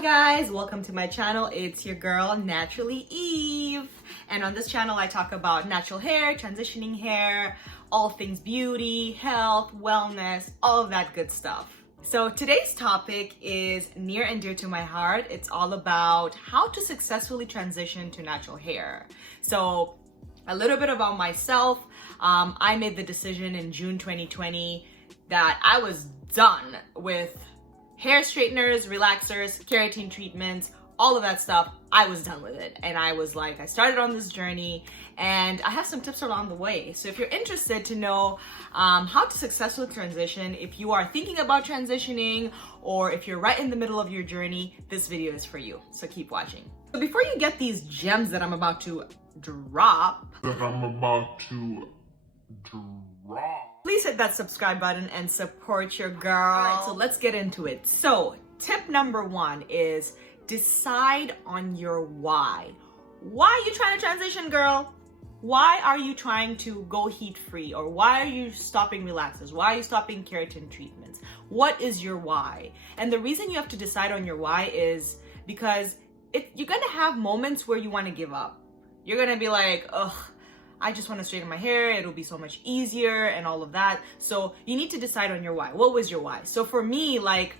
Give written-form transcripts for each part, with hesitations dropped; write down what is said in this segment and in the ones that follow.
guys, welcome to my channel. It's your girl Naturally Eve, and on this channel I talk about natural hair, transitioning hair, all things beauty, health, wellness, all of that good stuff. So today's topic is near and dear to my heart. It's all about how to successfully transition to natural hair. So a little bit about myself. I made the decision in June 2020 that I was done with hair straighteners, relaxers, keratin treatments, all of that stuff. I was done with it. And I was like, I started on this journey and I have some tips along the way. So if you're interested to know how to successfully transition, if you are thinking about transitioning, or if you're right in the middle of your journey, this video is for you. So keep watching. So before you get these gems that I'm about to drop, please hit that subscribe button and support your girl. All right, so let's get into it. So tip number one is decide on your why. Why are you trying to transition, girl? Why are you trying to go heat free? Or why are you stopping relaxers? Why are you stopping keratin treatments? What is your why? And the reason you have to decide on your why is because you're gonna have moments where you want to give up. You're gonna be like, ugh, I just want to straighten my hair. It'll be so much easier and all of that. So you need to decide on your why. What was your why? So for me, like,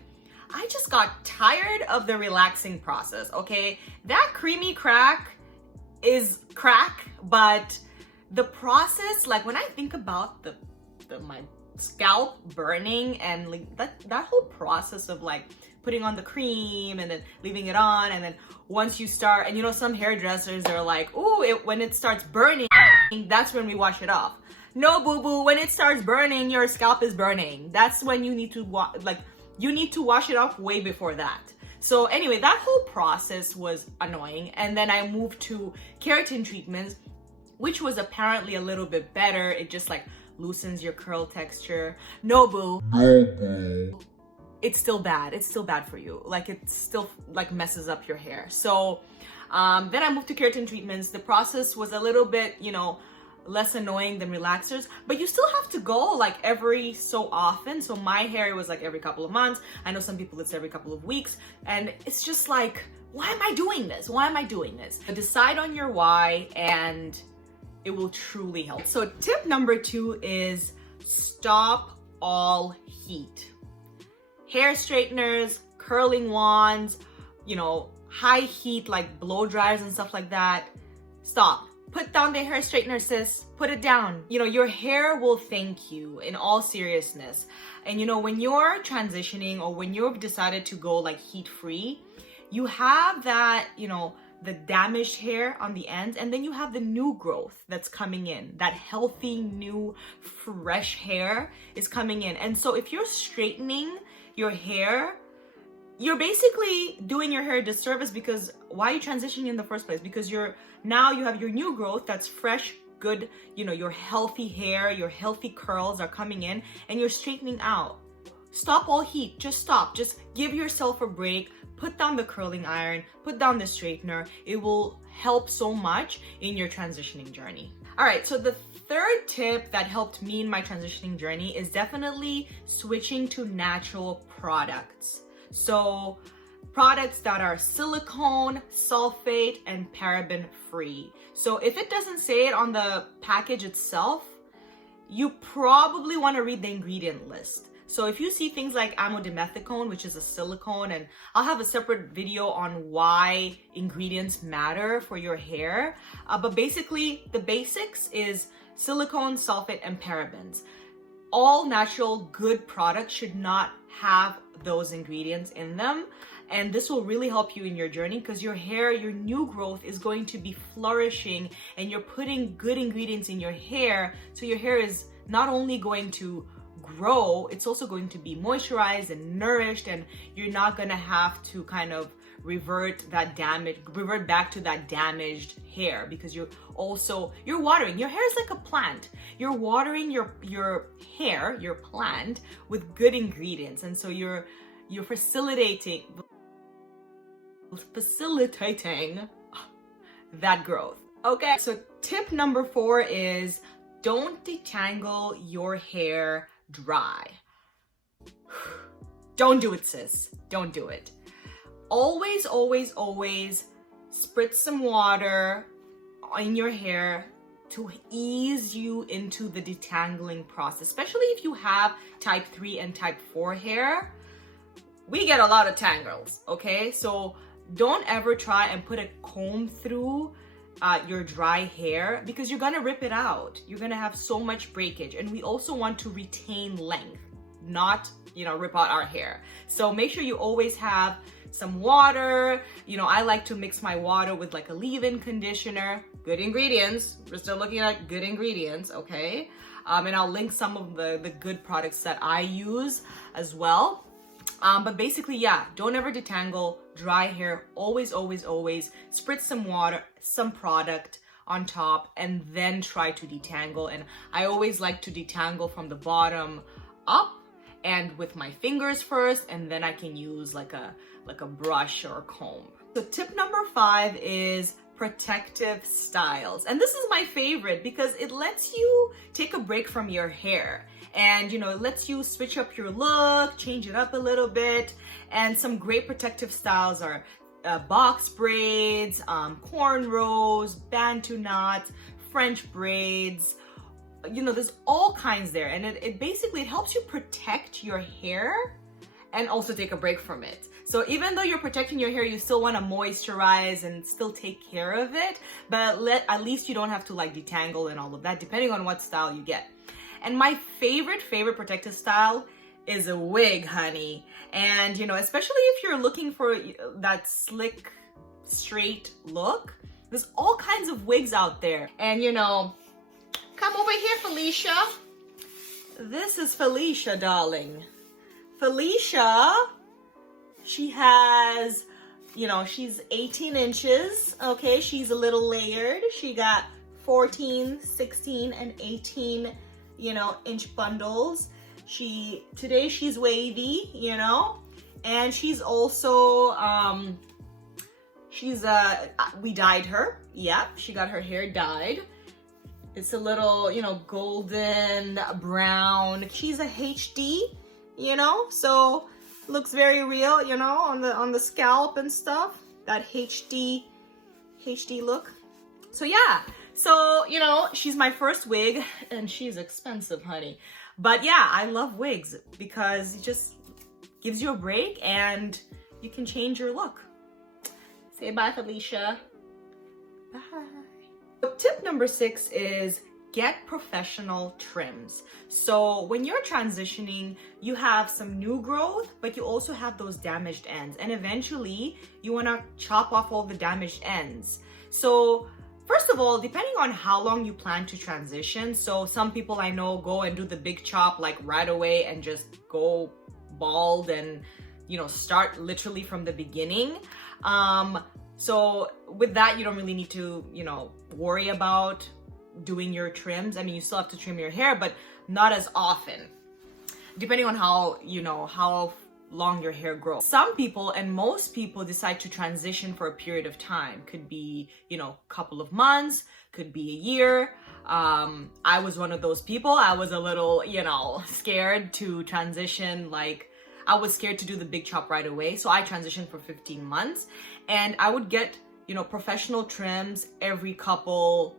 I just got tired of the relaxing process, okay? That creamy crack is crack, but the process, like when I think about my scalp burning and like that whole process of like putting on the cream and then leaving it on, and then once you start, and you know, some hairdressers are like, ooh, when it starts burning, that's when we wash it off. No, boo-boo, when it starts burning, your scalp is burning. That's when you need to you need to wash it off way before that. So anyway, that whole process was annoying. And then I moved to keratin treatments, which was apparently a little bit better. It just like loosens your curl texture. No, boo. No, boo. It's still bad. It's still bad for you. Like, it still like messes up your hair. So then I moved to keratin treatments. The process was a little bit, you know, less annoying than relaxers, but you still have to go like every so often. So my hair was like every couple of months. I know some people it's every couple of weeks, and it's just like, why am I doing this? Why am I doing this? Decide on your why and it will truly help. So tip number two is stop all heat. Hair straighteners, curling wands, you know, high heat like blow dryers and stuff like that. Stop. Put down the hair straightener, sis. Put it down. You know, your hair will thank you, in all seriousness. And you know, when you're transitioning or when you've decided to go like heat free, you have that, you know, the damaged hair on the ends, and then you have the new growth that's coming in. That healthy, new, fresh hair is coming in. And so if you're straightening your hair, you're basically doing your hair a disservice, because why are you transitioning in the first place? Because now you have your new growth that's fresh, good, you know, your healthy hair, your healthy curls are coming in, and you're straightening out. Stop all heat. Just stop. Just give yourself a break. Put down the curling iron, put down the straightener. It will help so much in your transitioning journey. All right, so the third tip that helped me in my transitioning journey is definitely switching to natural products. So products that are silicone, sulfate, and paraben free. So if it doesn't say it on the package itself, you probably want to read the ingredient list. So if you see things like amodimethicone, which is a silicone, and I'll have a separate video on why ingredients matter for your hair. But basically the basics is silicone, sulfate, and parabens. All natural good products should not have those ingredients in them. And this will really help you in your journey, because your hair, your new growth is going to be flourishing, and you're putting good ingredients in your hair. So your hair is not only going to grow, it's also going to be moisturized and nourished, and you're not going to have to kind of revert back to that damaged hair, because you're watering. Your hair is like a plant. You're watering your hair, your plant, with good ingredients. And so you're facilitating that growth. Okay, so tip number 4 is don't detangle your hair dry. Don't do it, sis. Don't do it. always, always, always spritz some water in your hair to ease you into the detangling process, especially if you have type 3 and type 4 hair. We get a lot of tangles, okay? So don't ever try and put a comb through your dry hair, because you're gonna rip it out. You're gonna have so much breakage, and we also want to retain length, not, you know, rip out our hair. So make sure you always have some water. You know, I like to mix my water with like a leave-in conditioner. Good ingredients. We're still looking at good ingredients, okay? And I'll link some of the good products that I use as well. But basically, yeah, don't ever detangle dry hair. Always, always, always spritz some water, some product on top, and then try to detangle. And I always like to detangle from the bottom up and with my fingers first, and then I can use like a brush or a comb. So tip number 5 is protective styles. And this is my favorite because it lets you take a break from your hair. And, you know, it lets you switch up your look, change it up a little bit. And some great protective styles are box braids, cornrows, bantu knots, French braids. You know, there's all kinds there. And it basically, it helps you protect your hair and also take a break from it. So even though you're protecting your hair, you still want to moisturize and still take care of it. But at least you don't have to like detangle and all of that, depending on what style you get. And my favorite protective style is a wig, honey. And, you know, especially if you're looking for that slick, straight look, there's all kinds of wigs out there. And, you know, come over here, Felicia. This is Felicia, darling. Felicia, she has, you know, she's 18 inches, okay? She's a little layered. She got 14, 16, and 18 inch bundles. Today she's wavy, you know, and she's also, we dyed her. Yep, she got her hair dyed. It's a little, you know, golden brown. She's a HD, you know, so looks very real, you know, on the scalp and stuff. That HD look. So yeah. So, you know, she's my first wig, and she's expensive, honey. But yeah, I love wigs because it just gives you a break and you can change your look. Say bye, Felicia. Bye. Tip number 6 is get professional trims. So when you're transitioning, you have some new growth, but you also have those damaged ends. And eventually, you want to chop off all the damaged ends. So first of all, depending on how long you plan to transition, so some people I know go and do the big chop like right away and just go bald and, you know, start literally from the beginning. So with that, you don't really need to, you know, worry about doing your trims. I mean, you still have to trim your hair, but not as often, depending on how long your hair grows. Some people, and most people, decide to transition for a period of time. Could be, you know, a couple of months, could be a year. I was one of those people. I was a little, you know, scared to transition. Like, I was scared to do the big chop right away. So I transitioned for 15 months, and I would get, you know, professional trims every couple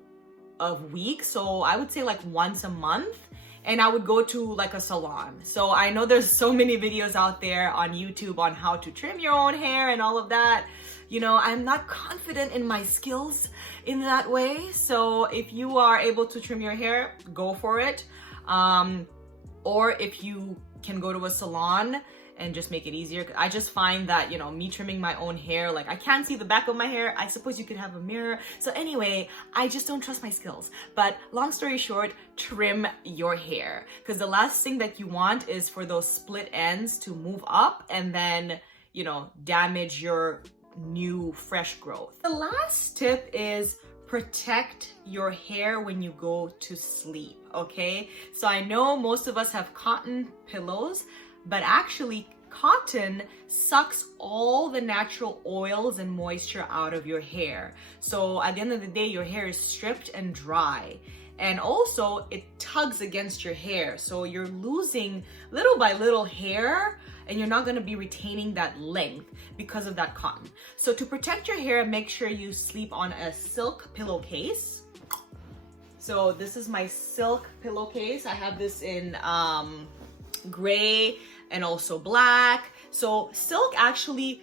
of weeks. So I would say like once a month. And I would go to like a salon. So I know there's so many videos out there on YouTube on how to trim your own hair and all of that. You know, I'm not confident in my skills in that way. So if you are able to trim your hair, go for it. Or if you can go to a salon and just make it easier. I just find that, you know, me trimming my own hair, like I can't see the back of my hair. I suppose you could have a mirror. So anyway, I just don't trust my skills. But long story short, trim your hair, because the last thing that you want is for those split ends to move up and then, you know, damage your new fresh growth. The last tip is protect your hair when you go to sleep, okay? So I know most of us have cotton pillows, but actually cotton sucks all the natural oils and moisture out of your hair. So at the end of the day, your hair is stripped and dry. and also it tugs against your hair. So you're losing little by little hair, and you're not gonna be retaining that length because of that cotton. So to protect your hair, make sure you sleep on a silk pillowcase. So this is my silk pillowcase. I have this in gray and also black. So silk actually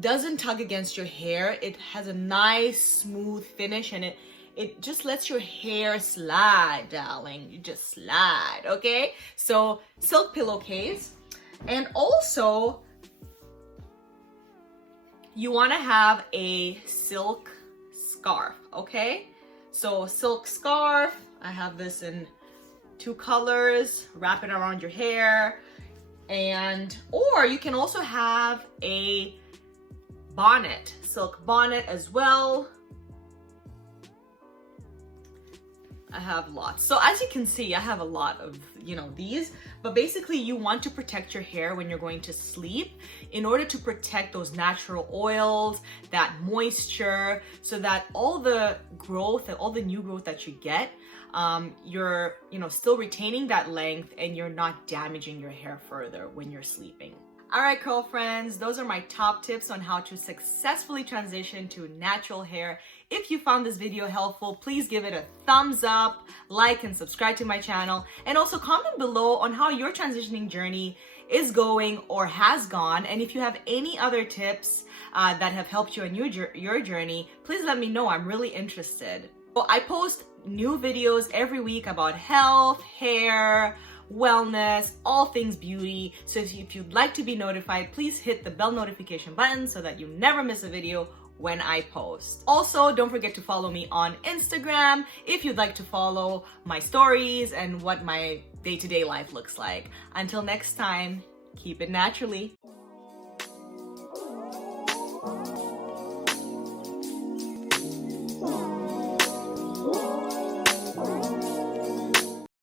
doesn't tug against your hair. It has a nice smooth finish, and it just lets your hair slide, darling. You just slide, okay? So silk pillowcase. And also, you want to have a silk scarf, okay? So silk scarf, I have this in 2 colors. Wrap it around your hair. Or you can also have a bonnet, silk bonnet as well. I have lots. So as you can see, I have a lot of, these, but basically you want to protect your hair when you're going to sleep in order to protect those natural oils, that moisture, so that all the growth and all the new growth that you get, you're, still retaining that length and you're not damaging your hair further when you're sleeping. All right, curl friends, those are my top tips on how to successfully transition to natural hair. If you found this video helpful, please give it a thumbs up, like and subscribe to my channel, and also comment below on how your transitioning journey is going or has gone. And if you have any other tips that have helped you on your journey, please let me know. I'm really interested. So I post new videos every week about health, hair, wellness, all things beauty. So if you'd like to be notified, please hit the bell notification button so that you never miss a video when I post. Also, don't forget to follow me on Instagram if you'd like to follow my stories and what my day-to-day life looks like. Until next time, keep it naturally.